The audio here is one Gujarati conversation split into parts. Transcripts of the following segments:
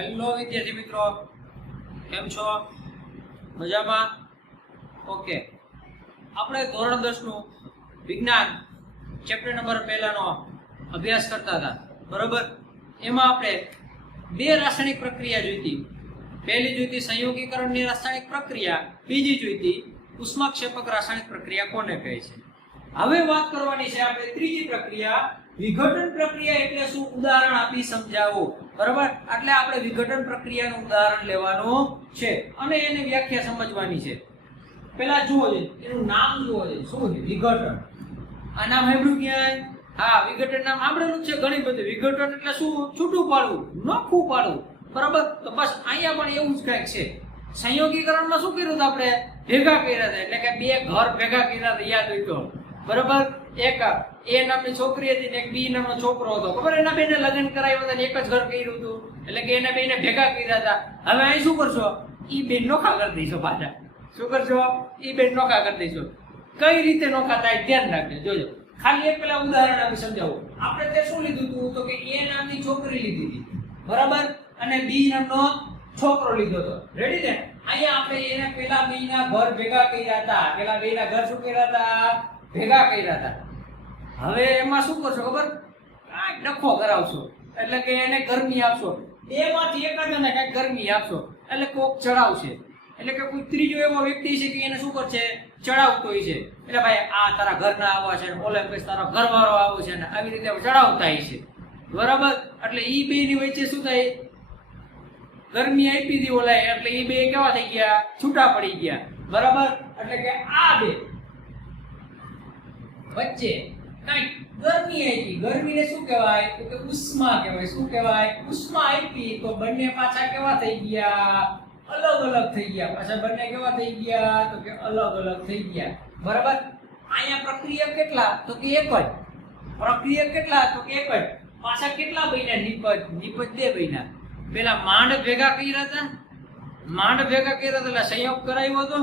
હેલો વિદ્યાર્થી મિત્રો. કેમ છો? મજામાં? ઓકે આપણે ધોરણ દસનું વિજ્ઞાન ચેપ્ટર નંબર પહેલાનો અભ્યાસ કરતા હતા. બરોબર? એમાં આપણે બે રાસાયણિક પ્રક્રિયા જોઈતી. પહેલી જોઈતી સંયોગીકરણની રાસાયણિક પ્રક્રિયા. બીજી જોઈતી ઉષ્માક્ષેપક રાસાયણિક પ્રક્રિયા, કોને કહે છે? હવે વાત કરવાની છે આપણે ત્રીજી પ્રક્રિયા વિઘટન પ્રક્રિયા એટલે શું? ઉદાહરણ આપી સમજાવો. બરાબર? એટલે આપણે વિઘટન પ્રક્રિયાનું ઉદાહરણ લેવાનું છે. અને એની વ્યાખ્યા સમજવાની છે. પહેલા જુઓ છે એનું નામ જુઓ છે શું છે? વિઘટન. આ નામ સાંભળ્યું ક્યાંય? હા, વિઘટન નામ સાંભળેલું છે ઘણી બધી. વિઘટન એટલે શું? છૂટું પાડવું, નોખું પાડવું. બરાબર? તો બસ અહીંયા પણ એવું જ કંઈક છે. સંયોગીકરણમાં શું કર્યું હતું આપણે? ભેગા કર્યા હતા. એટલે કે બે ઘર ભેગા કર્યા હતા. યાદ હોય તો બરાબર? એક, એ નામની છોકરી હતી ને એક બી નામનો છોકરો હતો. ખબર? એના બેને લગ્ન કરાવ્યા હતા એક જ ઘર કર્યું હતું. એટલે કે એના બેને ભેગા કર્યા હતા. હવે અહીં શું કરશો? ઈ બેન નોખા કરી દઈશો પાછા. શું કરશો? ઈ બેન નોખા કરી દઈશો. કઈ રીતે નોખા થાય ધ્યાન રાખજો. જોજો. ખાલી એક પેલા ઉદાહરણ આપણે સમજાવો. આપણે તે શું લીધું હતું તો કે એ નામની છોકરી લીધી હતી. બરાબર? અને બી નામનો છોકરો લીધો હતો. રેડી ને અહીંયા આપણે એના પેલા બી ના ઘર ભેગા કર્યા હતા. પેલા બે ના ઘર શું કર્યા હતા? ભેગા કર્યા હતા. હવે એમાં શું કરશો ખબર? કાંઈક ડખો કરાવશો. એટલે કે એને ગરમી આપશો. બે માંથી એક જ ને કાંઈક ગરમી આપશો. એટલે કોક ચડાવશે. એટલે કે કોઈ ત્રીજો એવો વ્યક્તિ છે કે એને શું કરશે? ચડાવતો હોય છે. એટલે ભાઈ, આ તારા ઘરના આવા છે ઓલે પછી તારા ઘરવાળો આવો છે ને આવી રીતે ચડાવતા છે. બરાબર? એટલે એ બે ની વચ્ચે શું થાય? ગરમી આપી દી ઓલાય એટલે એ બે કેવા થઈ ગયા? છૂટા પડી ગયા. બરાબર? એટલે કે આ બે. વચ્ચે કાંઈક ગરમી આવી ગરમીને શું કહેવાય? તો કે ઉષ્મા કહેવાય. શું કહેવાય? ઉષ્મા આવી તો બંને પાછા કેવા થઈ ગયા? અલગ અલગ થઈ ગયા. પાછા બંને કેવા થઈ ગયા? તો કે અલગ અલગ થઈ ગયા. બરાબર? અહીંયા પ્રક્રિયા કેટલા? તો કે એક જ. પ્રક્રિયા કેટલા? તો કે એક જ. પાછા કેટલા બન્યા? નિપજ. નિપજ બે બન્યા. પેલા માંડ ભેગા કર્યા હતા. માંડ ભેગા કર્યા હતા એટલે સંયોગ કરાવ્યો હતો.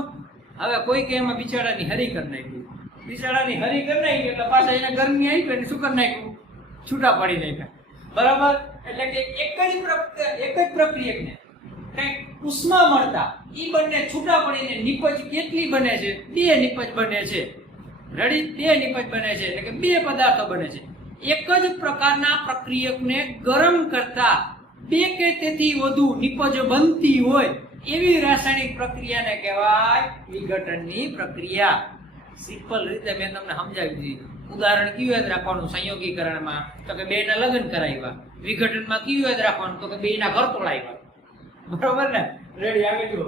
હવે કોઈ કે એમાં બિચારાની હરી નાખ્યું. બિચારાની હરી કરી નાખી એટલે પાછા એને ગરમી આવી એટલે શું કરી નાખ્યું? છૂટા પડી નાખ્યા. બરાબર? એટલે કે એક જ એક જ પ્રક્રિયકને કંઈક ઉષ્મા મળતા એ બંને છૂટા પડીને નિપજ કેટલી બને છે? બે નિપજ બને છે. રેડી બે નિપજ બને છે. એટલે કે બે પદાર્થો બને છે. એક જ પ્રકારના પ્રક્રિયકને ગરમ કરતા બે કે તેથી વધુ નિપજ બનતી હોય એવી રાસાયણિક પ્રક્રિયાને કહેવાય વિઘટનની પ્રક્રિયા. સિમ્પલ રીતે મેં તમને સમજાવી દીધી ઉદાહરણ કયું યાદ રાખવાનું સંયોગીકરણમાં? તો કે બે ના લગ્ન કરાવ્યા. વિઘટનમાં કયું યાદ રાખવાનું? તો કે બે ના ઘર તોડાવ્યા. બરોબર ને? રેડી આવી જુઓ.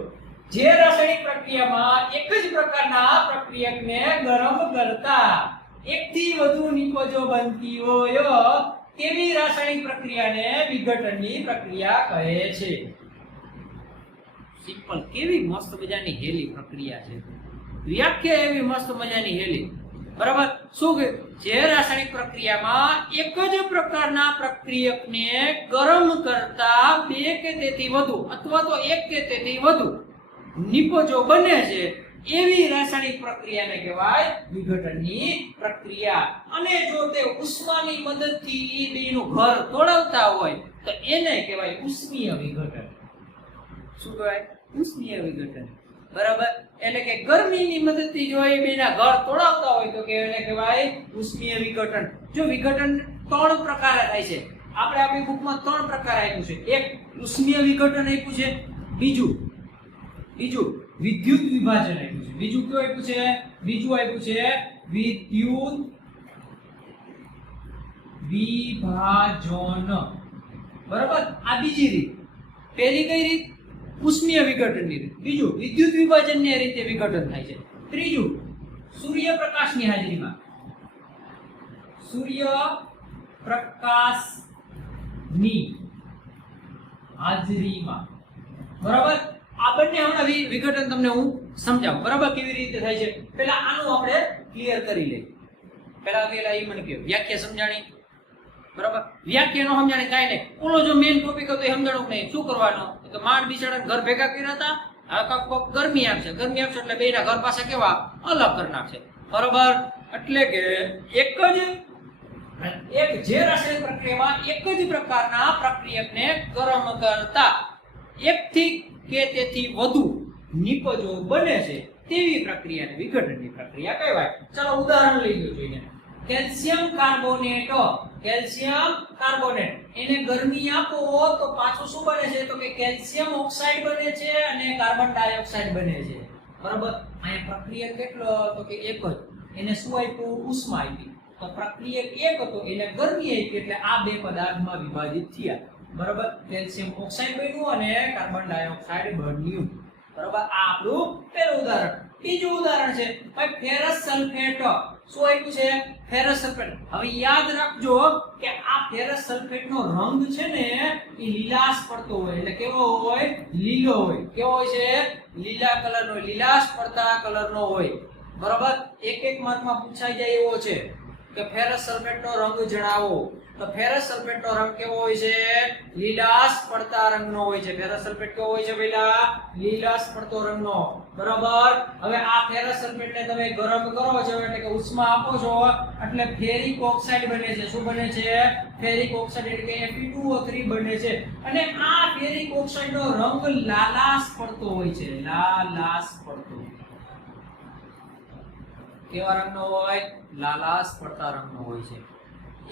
જે રાસાયણિક પ્રક્રિયામાં એક જ પ્રકારના પ્રક્રિયકને ગરમ કરતા એકથી વધુ નિપજો બનતી હોય, તેવી રાસાયણિક પ્રક્રિયાને વિઘટનની પ્રક્રિયા કહે છે. સિમ્પલ, કેવી મસ્ત મજાની હેલી પ્રક્રિયા છે. વ્યાખ્યા એવી મસ્ત મજાની હેલી. બરાબર? શું કે જે રાસાયણિક પ્રક્રિયામાં એક જ પ્રકારના પ્રક્રિયકને ગરમ કરતા બે કે તેથી વધુ અથવા તો એક કે તેથી વધુ નિપજો બને છે, એવી રાસાયણિક પ્રક્રિયાને કહેવાય વિઘટનની પ્રક્રિયા. અને જો તે ઉષ્માની મદદથી એ બેનું ઘર તોડાવતા હોય, તો એને કહેવાય ઉષ્મીય વિઘટન. શું કહેવાય? ઉષ્મીય વિઘટન. બરાબર? એટલે કે ગરમીની મદદથી જો એ બેના ઘર તોડાવતા હોય તો કે એને કહેવાય ઉષ્મીય વિઘટન. જો વિઘટન ત્રણ પ્રકારે થાય છે. આપણે આપણી બુકમાં ત્રણ પ્રકાર આપ્યું છે. એક, ઉષ્મીય વિઘટન આપ્યું છે. બીજું બીજું, વિદ્યુત વિભાજન આપ્યું છે. બીજું કયું આપ્યું છે? બીજું આપ્યું છે વિદ્યુત વિભાજન. બરાબર? આ બીજી રીત. પહેલી કઈ રીત? ઉષ્મીય વિઘટનની રીત. બીજું, વિદ્યુત વિભાજનની રીતે વિઘટન થાય છે. ત્રીજું, સૂર્યપ્રકાશની હાજરીમાં. સૂર્ય પ્રકાશની હાજરીમાં. બરાબર? આ બંને હમણાં વિઘટન તમને હું સમજાવું. બરાબર? કેવી રીતે થાય છે? પહેલા આનું આપણે ક્લિયર કરી લઈએ. પહેલા પેલા એ મને કહો. વ્યાખ્યા સમજાણી? બરાબર? વ્યાખ્યા નો સમજાણી કાંઈ નહીં. ઓલો જો મેઇન ટોપિક હતો એ સમજાણું નહીં. શું કરવાનો? તો માંડ બિચારા ઘર ભેગા કર્યા હતા. આ કોક કોક ગરમી આપશે. ગરમી આપશે એટલે બેના ઘર પાસે કેવા? અલગ કરી નાખશે. બરોબર? એટલે કે એક જ એક જે રાસાયણિક પ્રક્રિયામાં એક જ પ્રકારના પ્રક્રિયકને ગરમ કરતા. એકથી કે તેથી વધુ નિપજો બને છે તેવી પ્રક્રિયાને વિઘટનની પ્રક્રિયા કહેવાય. ચલો ઉદાહરણ લઈ લો જોઈને. Calcium carbonate calcium carbonate. એને ગરમી આપો તો પાછું શું બને છે? તો કે કેલ્શિયમ ઓક્સાઇડ બને છે અને કાર્બન ડાયોક્સાઇડ બને છે. બરાબર? અહીંયા પ્રક્રિયક કેટલો તો કે એક જ. એને શું આપ્યું? ઉષ્મા આપી. તો પ્રક્રિયક એક હતો, એને ગરમી આપી. એટલે આ બે પદાર્થમાં વિભાજિત થયા. બરાબર? કેલ્શિયમ ઓક્સાઇડ બન્યું અને કાર્બન ડાયોક્સાઇડ બન્યું. બરાબર? આ આપણું પહેલું ઉદાહરણ. બીજું ઉદાહરણ છે. ભાઈ, ફેરસ સલ્ફેટ શું આપ્યું છે? ફેરસ સલ્ફેટ હવે યાદ રાખજો કે આ ફેરસ સલ્ફેટ નો રંગ છે ને એ લીલાશ પડતો હોય. એટલે કેવો હોય? લીલો હોય. કેવો હોય છે? લીલા કલર નો લીલાશ પડતા કલર નો હોય. બરાબર? એક એક માર્કમાં પૂછાઈ જાય એવો છે. કે ફેરસ સલ્ફેટનો રંગ જણાવો. તો ફેરસ સલ્ફેટનો રંગ કેવો હોય છે? લીલાશ પડતા રંગનો હોય છે. ફેરસ સલ્ફેટ કેવો હોય છે પેલા? લીલાશ પડતો રંગનો. બરાબર? હવે આ ફેરસ સલ્ફેટને તમે ગરમ કરો છો એટલે કે ઉષ્મા આપો છો, એટલે ફેરિક ઓક્સાઇડ બને છે. શું બને છે? ફેરિક ઓક્સાઇડ એટલે કે Fe2O3 બને છે. અને આ ફેરિક ઓક્સાઇડનો રંગ લાલાશ પડતો હોય છે. લાલાશ પડતો કેવા રંગનો હોય, લાલાશ પડતા રંગનો હોય છે.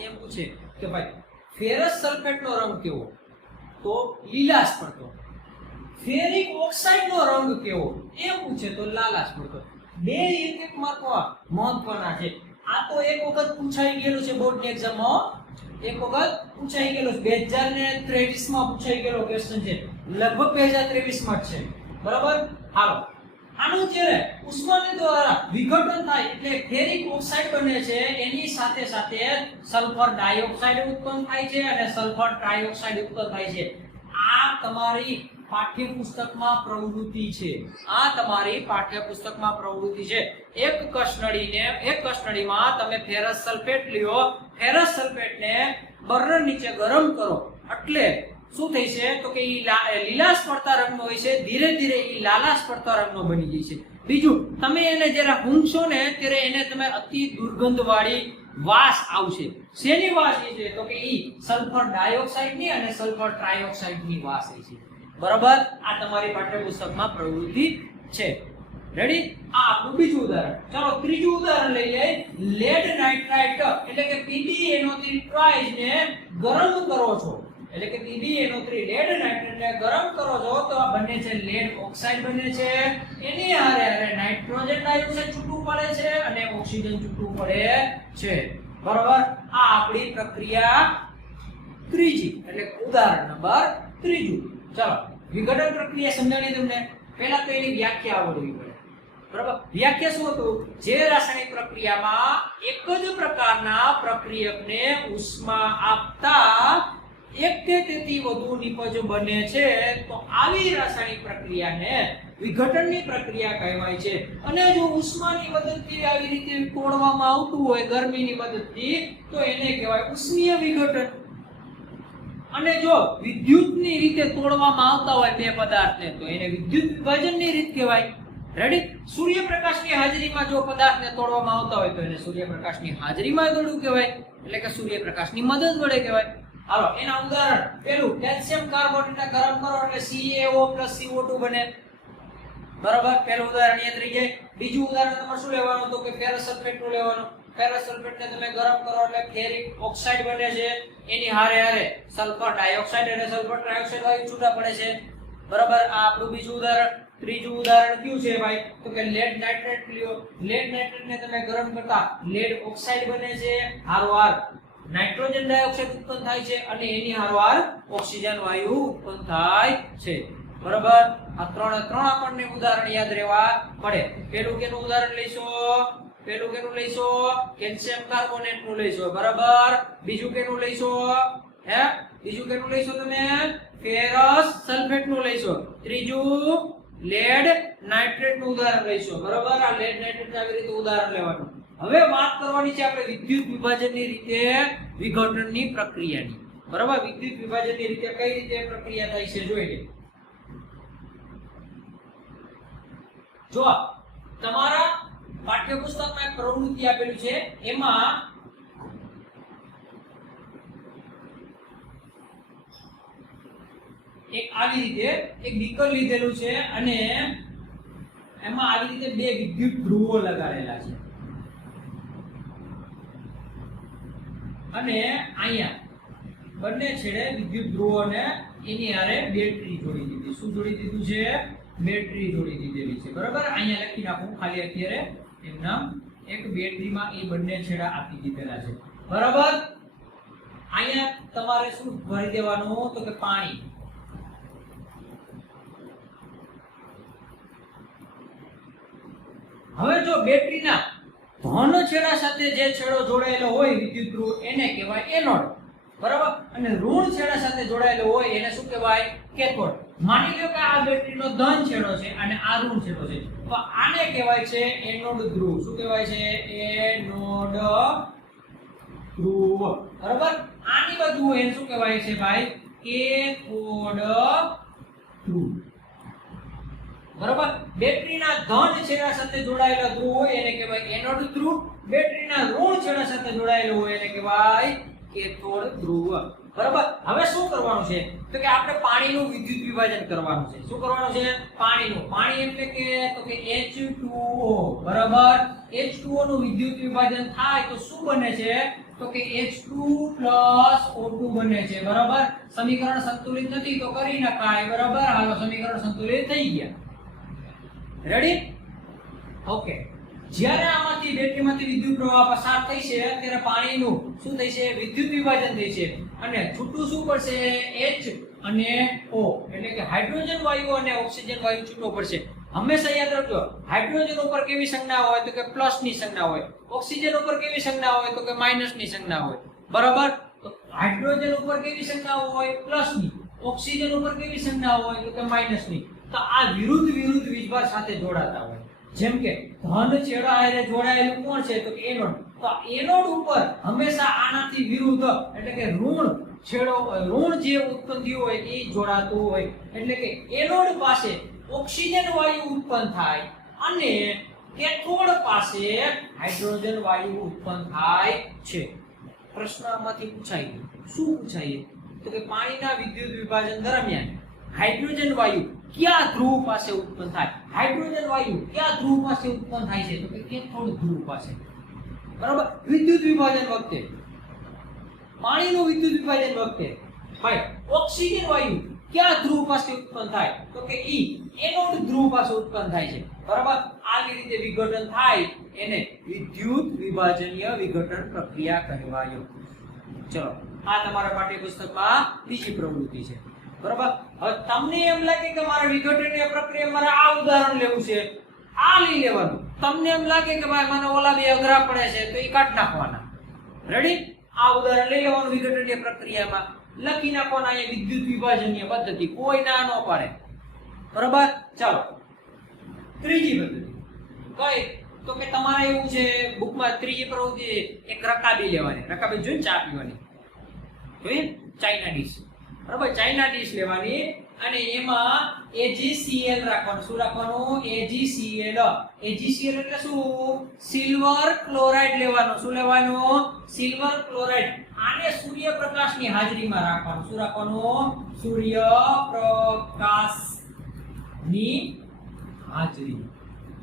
એમ પૂછે કે ભાઈ ફેરસ સલ્ફેટનો રંગ કેવો? તો લીલાશ પડતો. ફેરિક ઓક્સાઇડનો રંગ કેવો? એમ પૂછે તો લાલાશ પડતો. બે એક એક માર્ક મહત્વના છે. આ તો એક વખત પૂછાઈ ગયેલું છે બોર્ડની એક્ઝામમાં એક વખત પૂછાઈ ગયેલો બે હજાર ને ત્રેવીસમાં પૂછાઈ ગયેલો ક્વેશ્ચન છે. લગભગ બે હજાર ત્રેવીસમાં છે. બરાબર? હાલો. આનું જ્યારે ઉષ્માને દ્વારા વિઘટન થાય એટલે ફેરિક ઓક્સાઇડ બને છે. એની સાથે સાથે સલ્ફર ડાયોક્સાઇડ ઉત્પન્ન થાય છે અને સલ્ફર ટ્રાયોક્સાઇડ ઉત્પન્ન થાય છે. આ તમારી પાઠ્યપુસ્તકમાં પ્રવૃત્તિ છે. આ તમારી પાઠ્યપુસ્તકમાં પ્રવૃત્તિ છે. એક કસનળીને, એક કસનળીમાં તમે ફેરસ સલ્ફેટ લ્યો. ફેરસ સલ્ફેટને બર્નર નીચે ગરમ કરો. એટલે શું થઈ છે? તો કે એ લીલાશ પડતા રંગનો હોય છે, ધીરે ધીરે એ લાલાશ પડતા રંગનો બની જાય છે. બીજું, તમે એને જ્યારે ઊંઘશો ને, ત્યારે એને તમે અતિ દુર્ગંધ વાળી વાસ આવશે. શેની વાસ એ છે? તો કે એ સલ્ફર ડાયોક્સાઇડની અને સલ્ફર ટ્રાયોક્સાઇડની વાસ એ છે. બરાબર? આ તમારી પાઠ્યપુસ્તકમાં પ્રવૃત્તિ છે. રેડી આ આપણું બીજું ઉદાહરણ. ચાલો, ત્રીજું ઉદાહરણ લઈ લઈએ. લેડ નાઇટ્રાઇટ એટલે કે PbNO3 ટ્રાઇઝ ને ગરમ કરો છો. એટલે કે PbNO3 લેડ નાઇટ્રેટને ગરમ કરો છો તો આ બને છે લેડ ઓક્સાઇડ બને છે. એની હારે હારે નાઇટ્રોજન ડાયોક્સાઇડ છૂટું પડે છે અને ઓક્સિજન છૂટું પડે છે. બરાબર? આ આપણી પ્રક્રિયા ત્રીજી, એટલે ઉદાહરણ નંબર ત્રીજું. ચલો, વિઘટન પ્રક્રિયા સમજાણી તમને પહેલા તો એની વ્યાખ્યા આવડવી પડે. બરાબર? વ્યાખ્યા શું હતું? જે રાસાયણિક પ્રક્રિયામાં એક જ પ્રકારના પ્રક્રિયકને ઉષ્મા આપતા એક કે તેથી વધુ નિપજ બને છે, તો આવી રાસાયણિક પ્રક્રિયાને વિઘટનની પ્રક્રિયા કહેવાય છે. અને જો ઉષ્માની મદદથી આવી રીતે તોડવામાં આવતું હોય, ગરમીની મદદથી, તો એને કહેવાય ઉષ્મીય વિઘટન. અને જો વિદ્યુતની રીતે તોડવામાં આવતા હોય બે પદાર્થને, તો એને વિદ્યુત વિભાજનની રીત કહેવાય. રેડી સૂર્યપ્રકાશની હાજરીમાં જો પદાર્થને તોડવામાં આવતા હોય, તો એને સૂર્યપ્રકાશની હાજરીમાં દોડવું કહેવાય. એટલે કે સૂર્યપ્રકાશની મદદ વડે કહેવાય. હાલો, એના ઉદાહરણ. પેલું કેલ્શિયમ કાર્બોનેટ ગરમ કરો એટલે CaO CO2 બને. બરાબર? પહેલું ઉદાહરણ યાદ રહી જાય બીજું ઉદાહરણ તમારે શું લેવાનું તો કે ફેરસ સલ્ફેટનું લેવાનું? ફેરસ સલ્ફેટ ને તમે ગરમ કરો એટલે ફેરિક ઓક્સાઇડ બને છે. એની હારે હારે સલ્ફર ડાયોક્સાઇડ અને સલ્ફર ટ્રાયોક્સાઇડ વાયુ છૂટા પડે છે. બરાબર? આ આપણું બીજું ઉદાહરણ. ત્રીજું ઉદાહરણ કયું છે ભાઈ? તો કે લેડ નાઇટ્રેટ લ્યો. લેડ નાઇટ્રેટ ને તમે ગરમ કરતા લેડ ઓક્સાઇડ બને છે. હારોહાર નાઇટ્રોજન ડાયોક્સાઇડ ઉત્પન્ન થાય છે અને એની હારવાર ઓક્સિજન વાયુ ઉત્પન્ન થાય છે. બરાબર? આ ત્રણે ત્રણ આપણને ઉદાહરણ યાદ રહેવા પડે. પેલું કેનું ઉદાહરણ લઈશું? પેલું કેનું લઈશું? કેલ્શિયમ કાર્બોનેટનું લઈશું. બરાબર? બીજું કેનું લઈશું? હે? બીજું કેનું લઈશું તમે? ફેરસ સલ્ફેટનું લઈશું. ત્રીજું, લેડ નાઇટ્રેટનું ઉદાહરણ લઈશું. બરાબર? આ લેડ નાઇટ્રેટ આવી રીતે ઉદાહરણ લેવાનું. હવે વાત કરવાની છે આપણે વિદ્યુત વિભાજનની રીતે વિઘટનની પ્રક્રિયાની. બરાબર? વિદ્યુત વિભાજનની રીતે કઈ રીતે પ્રક્રિયા થાય છે જોઈએ જો તમારા પાઠ્યપુસ્તકમાં એક પ્રવૃત્તિ આપેલું છે, એમાં એક આવી રીતે એક બીકર લીધેલું છે અને એમાં આવી રીતે બે વિદ્યુત ધ્રુવો લગાડેલા છે. અને અહીંયા બંને છેડે વિદ્યુત ધ્રુવોને એની હારે બેટરી જોડી દીધી. શું જોડી દીધું છે? બેટરી જોડી દીધેલી છે. બરાબર? અહીંયા લખી નાખું. ખાલી અત્યારે એમના એક બેટરીમાં એ બંને છેડા આપી દીધેલા છે. બરાબર? અહીંયા તમારે શું ભરી દેવાનું? તો કે પાણી. હવે જો બેટરીના ધન છેડા સાથે જે છેડો જોડાયેલો હોય વિદ્યુત ધ્રુવ એને કહેવાય એનોડ. બરાબર? અને ઋણ છેડા સાથે જોડાયેલો હોય એને શું કહેવાય? કેથોડ. માની લો કે આ બેટરીનો ધન છેડો છે અને આ ઋણ છેડો છે. તો આને કહેવાય છે એનોડ ધ્રુવ. શું કહેવાય છે? એનોડ ધ્રુવ. બરાબર? આની બધું એને શું કહેવાય છે ભાઈ? કેથોડ ધ્રુવ. બરાબર? બેટરીના ધન છેડા સાથે જોડાયેલા ધ્રુવ હોય, એને કહેવાય એનોડ ધ્રુવ. બેટરીના ઋણ છેડા સાથે જોડાયેલો હોય, એને કહેવાય કેથોડ ધ્રુવ. બરાબર? હવે શું કરવાનું છે? તો કે આપણે પાણીનું વિદ્યુત વિભાજન કરવાનું છે. શું કરવાનું છે? પાણીનું. પાણી એટલે કે, તો કે H2O બરાબર? H2O નું વિદ્યુત વિભાજન થાય તો શું બને છે? તો કે H2 O2 બને છે. બરાબર? સમીકરણ સંતુલિત નથી તો કરી નખાય. બરાબર? હાલો, સમીકરણ સંતુલિત થઈ ગયા. રેડી ઓકે જ્યારે આમાંથી બેટરીમાંથી વિદ્યુત પ્રવાહ પસાર થઈ છે, ત્યારે પાણીનું શું થઈ છે? વિદ્યુત વિભાજન થઈ છે. અને છૂટું શું પડશે? H અને O. એટલે કે હાઇડ્રોજન વાયુ અને ઓક્સિજન વાયુ છૂટો પડશે. હંમેશા યાદ રાખજો, હાઇડ્રોજન ઉપર કેવી સંજ્ઞા હોય? તો કે પ્લસની સંજ્ઞા હોય. ઓક્સિજન ઉપર કેવી સંજ્ઞા હોય? તો કે માઇનસની સંજ્ઞા હોય. બરાબર? તો હાઇડ્રોજન ઉપર કેવી સંજ્ઞા હોય? પ્લસની ઓક્સિજન ઉપર કેવી સંજ્ઞા હોય? તો કે માઇનસની તો આ વિરુદ્ધ વિરુદ્ધ વીજભાર સાથે જોડાતા હોય. જેમ કે ધન, છેડા હારે જોડાયેલું કોણ છે? તો એનોડ. તો એનોડ ઉપર હંમેશા આનાથી વિરુદ્ધ, એટલે કે ઋણ છેડો, ઋણ જે ઉત્પન્ન થયું હોય એ જોડાતું હોય. એટલે કે એનોડ પાસે ઓક્સિજન વાયુ ઉત્પન્ન થાય અને કેથોડ પાસે હાઇડ્રોજન વાયુ ઉત્પન્ન થાય છે. પ્રશ્નમાંથી પૂછાય શું પૂછાય તો કે પાણીના વિદ્યુત વિભાજન દરમિયાન હાઇડ્રોજન વાયુ કયા ધ્રુવ પાસે ઉત્પન્ન થાય? હાઇડ્રોજન વાયુ કયા ધ્રુવ પાસે ઉત્પન્ન થાય છે? તો કે કેથોડ ધ્રુવ પાસે. બરાબર? વિદ્યુત વિભાજન વખતે. પાણીનું વિદ્યુત વિભાજન વખતે. ભાઈ, ઓક્સિજન વાયુ કયા ધ્રુવ પાસે ઉત્પન્ન થાય? તો કે ઈ એનોડ ધ્રુવ પાસે ઉત્પન્ન થાય છે. બરાબર? આવી રીતે વિઘટન થાય, એને વિદ્યુત વિભાજનીય વિઘટન પ્રક્રિયા કહેવાય. ચલો, આ તમારા પાઠ્યપુસ્તકમાં બીજી પ્રવૃત્તિ છે. બરાબર? હવે તમને એમ લાગે કે મારે વિઘટનીય પ્રક્રિયા મારે આ ઉદાહરણ લેવું છે? આ લઈ લેવાનું. તમને એમ લાગે કે ભાઈ મને ઓલા બે અઘરા પડે છે, તો એ કાઢ નાખવાના. રેડી આ ઉદાહરણ લઈ લેવાનું વિઘટનીય પ્રક્રિયામાં. લખી નાખવાના અહીંયા વિદ્યુત વિભાજનીય પદ્ધતિ. કોઈ ના ન પાડે. બરાબર? ચાલો. ત્રીજી પદ્ધતિ. કઈ? તો કે તમારે એવું છે, બુકમાં ત્રીજી પ્રવૃત્તિ એક રકાબી લેવાની. રકાબી જોઈને ચા પીવાની. જોઈએ ચાઇના ડીશ. બરાબર, ચાઇના ડીશ લેવાની અને એમાં AgCl રાખવાનું. શું રાખવાનું? AgCl AgCl એટલે શું? સિલ્વર ક્લોરાઇડ લેવાનું. શું લેવાનું? સિલ્વર ક્લોરાઇડ આને સૂર્યપ્રકાશની હાજરીમાં રાખવાનું. શું રાખવાનું? સૂર્યપ્રકાશની હાજરી.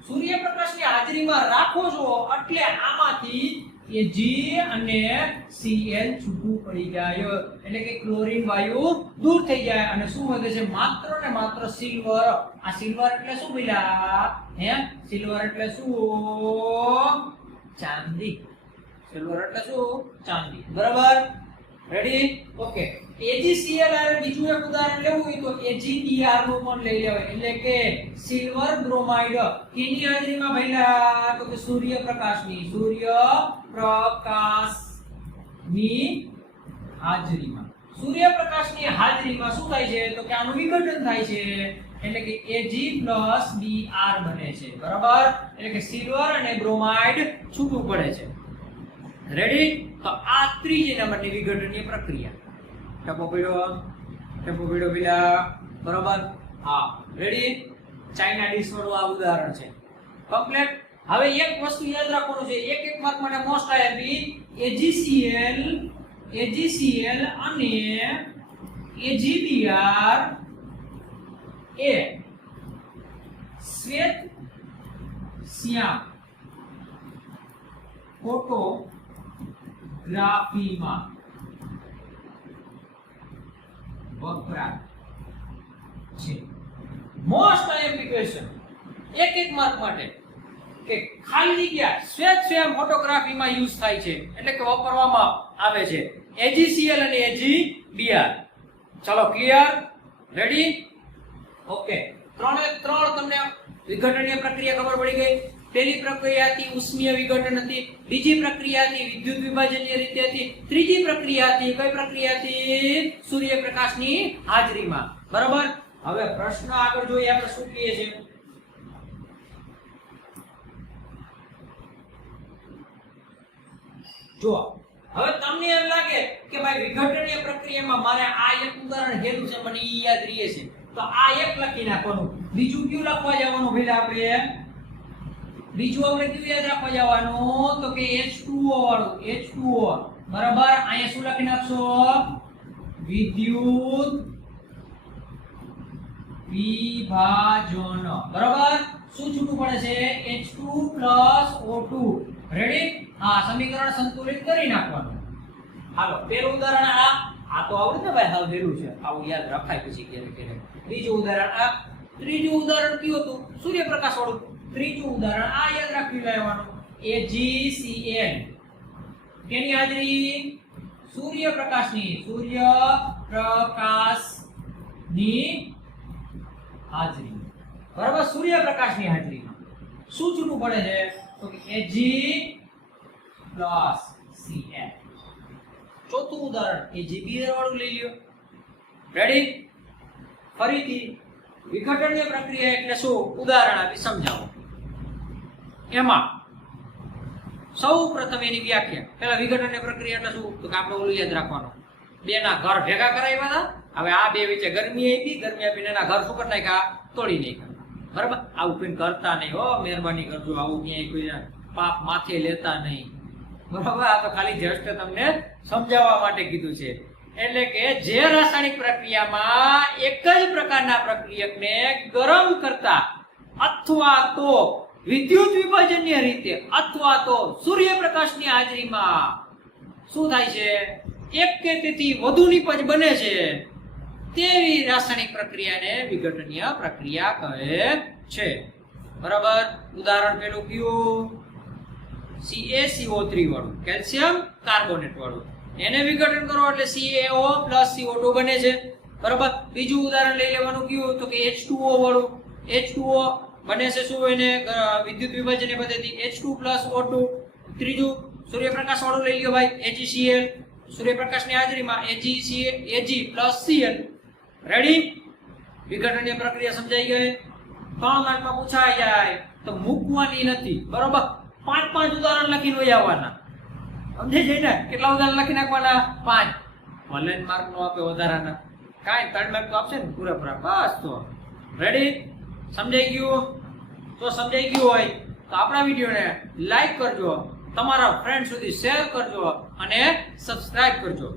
સૂર્યપ્રકાશની હાજરીમાં રાખો છો એટલે આમાંથી Ag અને Cl છૂટું પડી જાય. એટલે કે ક્લોરીન વાયુ દૂર થઈ જાય. અને શું વધે છે? માત્ર ને માત્ર સિલ્વર આ સિલ્વર એટલે શું ભીલા હે? સિલ્વર એટલે શું? ચાંદી. સિલ્વર એટલે શું? ચાંદી. બરાબર? રેડી ઓકે AgCl આર બીજું એક ઉદાહરણ લેવું હોય તો AgBr નું પણ લઈ લેવાય. એટલે કે સિલ્વર બ્રોમાઇડ કેની હાજરીમાં ભઈલા તો કે સૂર્યપ્રકાશની. સૂર્ય પ્રકાશની હાજરીમાં. સૂર્યપ્રકાશની હાજરીમાં શું થાય છે? તો કે આનું વિઘટન થાય છે. એટલે કે Ag Br બને છે. બરાબર? એટલે કે સિલ્વર અને બ્રોમાઇડ છૂટું પડે છે. રેડી તો આ ત્રીજી નંબરની વિઘટનીય પ્રક્રિયા. ટપો પીડો ટપો પીડો પેલા બરોબર? હા રેડી ચાઇના ડીશ વાળું આ ઉદાહરણ છે. કમ્પ્લીટ હવે એક વસ્તુ યાદ રાખવાનું છે. એક એક માર્ક માટે most I M P A G C L A G C L અને એજીબીઆર એ શ્વેત, શ્યામ. ફોટોગ્રાફીમાં વપરાય છે. મોસ્ટ એપ્લિકેશન એક એક માર્ક માટે કે ખાલી જગ્યા શ્વેત સ્વયં ફોટોગ્રાફીમાં યુઝ થાય છે. એટલે કે વાપરવામાં આવે છે. એજીસીએલ અને એજીબીઆર ચાલો ક્લિયર રેડી ઓકે ત્રણે ત્રણ તમને વિઘટનીય પ્રક્રિયા ખબર પડી ગઈ? પહેલી પ્રક્રિયાથી ઉષ્મીય વિઘટન હતી, બીજી પ્રક્રિયાથી વિદ્યુત વિભાજનીય રીતે હતી, ત્રીજી પ્રક્રિયાથી કઈ પ્રક્રિયાથી? સૂર્યપ્રકાશની હાજરીમાં. બરાબર? હવે પ્રશ્ન આગળ જોઈએ, આપણે શું કહીએ છીએ? જો હવે તમને એમ લાગે કે ભાઈ વિઘટનીય પ્રક્રિયામાં મારે આ એક ઉદાહરણ હેલું છે, મને યાદ રહીએ છે. તો આ એક લખી નાખવાનું. બીજું કયું લખવા જવાનું પેલા આપણે? બીજું આપણે કયું યાદ રાખવા જવાનું? તો કે H2O વાળું. H2O બરાબર? અહીંયા શું લખી નાખશો વિદ્યુત વિભાજન. બરાબર? શું છૂટું પડે છે? H2 O2 રેડી હા, સમીકરણ સંતુલિત કરી નાખવાનું. હાલો પેલું ઉદાહરણ આ. આ તો આવડે ને ભાઈ, હાલ વેલું છે. આવું યાદ રખાય પછી ક્યારેક ક્યારેક. બીજું ઉદાહરણ આ. ત્રીજું ઉદાહરણ કયું હતું? સૂર્યપ્રકાશ વાળું. ત્રીજું ઉદાહરણ, આ યાદ રાખી લેવાનું AgCl કેની હાજરી? સૂર્યપ્રકાશની સૂર્યપ્રકાશની હાજરી. બરાબર, સૂર્યપ્રકાશની હાજરીમાં શું છૂટું પડે છે? તો કે Ag પ્લસ Cl ચોથું ઉદાહરણ AgBr વાળું લઈ લ્યો. રેડી ફરીથી વિઘટનીય પ્રક્રિયા એટલે શું? ઉદાહરણ આપી સમજાવો. એમાં સૌ પ્રથમ એની વ્યાખ્યા. પહેલા વિઘટનની પ્રક્રિયા એટલે શું? તો કે આપણે ઓલું યાદ રાખવાનું. બે ના ઘર ભેગા કરાવ્યા હતા. હવે આ બે વચ્ચે ગરમી આપી, ગરમી આપીને એના ઘર શું કરી નાખ્યા, તોડી નાખ્યા. બરાબર? આવું કોઈ કરતા નહીં, હો, મહેરબાની કરજો, આવું ક્યાંય કોઈ પાપ માથે લેતા નહીં. બરાબર? આ તો ખાલી જસ્ટ તમને સમજાવવા માટે કીધું છે. એટલે કે જે રાસાયણિક પ્રક્રિયામાં એક જ પ્રકારના પ્રક્રિયકને ગરમ કરતા અથવા તો વિદ્યુત વિભાજનીય રીતે અથવા તો સૂર્યપ્રકાશની હાજરીમાં શું થાય છે? એક કે તેથી વધુ નિપજ બને છે. તેવી રાસાયણિક પ્રક્રિયાને વિઘટનીય પ્રક્રિયા કહે છે. બરાબર? ઉદાહરણ પેલું કયું? CaCO3 વાળું. કેલ્શિયમ કાર્બોનેટ વાળું. એને વિઘટન કરો એટલે સીએઓ પ્લસ સીઓ ટુ બને છે. બરાબર? બીજું ઉદાહરણ લઈ લેવાનું કયું? તો કે H2O વાળું. H2O બને છે શું એને અ, વિદ્યુત વિભાજનની પદ્ધતિ H2 O2 ત્રીજું સૂર્યપ્રકાશ વાળું લઈ લ્યો ભાઈ AgCl સૂર્યપ્રકાશની હાજરીમાં AgCl Ag Cl રેડી વિઘટનની પ્રક્રિયા સમજાઈ ગઈ. ત્રણ માર્કમાં પૂછાઈ જાય. તો મૂકવાની નથી. બરોબર? પાંચ પાંચ ઉદાહરણ લખીને હોય આવવાના. સમજે જાય ને? કેટલા ઉદાહરણ લખી નાખવાના? પાંચ. ભલે માર્ક નો આપે વધારાના. કાંઈ ત્રણ માર્ક તો આપશે ને? પૂરેપૂરા. બસ તો. રેડી સમજાઈ ગયું? તો સમજાઈ ગયું હોય તો આપણા વિડીયોને લાઈક કરજો, તમારા ફ્રેન્ડ સુધી શેર કરજો અને સબસ્ક્રાઈબ કરજો.